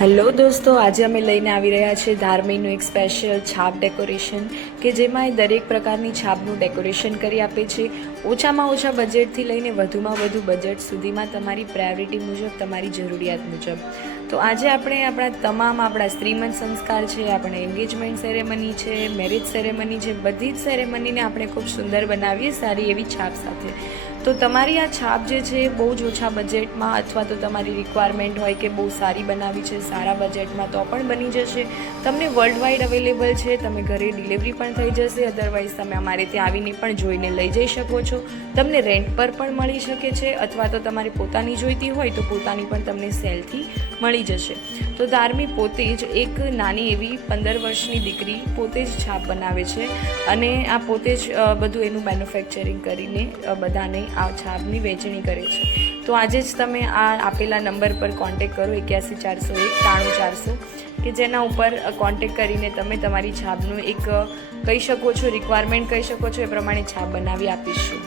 Hello દોસ્તો, આજે અમે લઈને આવી રહ્યા છીએ ધાર્મિકનું એક સ્પેશિયલ છાપ ડેકોરેશન કે જેમાં દરેક પ્રકારની છાપનું ડેકોરેશન કરી આપે છે ઓછામાં ઓછા બજેટથી લઈને વધુમાં વધુ બજેટ સુધીમાં તમારી પ્રાયોરિટી મુજબ, તમારી જરૂરિયાત મુજબ. તો આજે આપણે આપણા શ્રીમંત સંસ્કાર છે, આપણે એન્ગેજમેન્ટ સેરેમની છે, મેરેજ સેરેમની છે, બધી જ સેરેમનીને આપણે ખૂબ સુંદર બનાવીએ સારી એવી છાપ સાથે. તો તમારી આ છાપ જે છે બહુ જ ઓછા બજેટમાં અથવા તો તમારી રિક્વાયરમેન્ટ હોય કે બહુ સારી બનાવી છે સારા બજેટમાં તો પણ બની જશે. તમને વર્લ્ડ વાઇડ અવેલેબલ છે, તમે ઘરે ડિલિવરી પણ થઈ જશે. અધરવાઇઝ તમે અમારે ત્યાં આવીને પણ જોઈને લઈ જઈ શકો છો. તમને રેન્ટ પર પણ મળી શકે છે અથવા તો તમારે પોતાની જોઈતી હોય તો પોતાની પણ તમને સેલથી મળી જશે. તો ધાર્મિક પોતે જ એક નાની એવી 15 વર્ષની દીકરી પોતે જ છાપ બનાવે છે અને આ પોતે જ બધું એનું મેન્યુફેક્ચરિંગ કરીને બધાને આ છાપની વેચણી કરે છે. તો આજે જ તમે આ આપેલા નંબર પર કોન્ટેક કરો 81 401 93 400 કે જેના ઉપર કોન્ટેક કરીને તમે તમારી છાપનું એક કહી શકો છો, રિક્વાયરમેન્ટ કહી શકો છો, એ પ્રમાણે છાપ બનાવી આપીશું.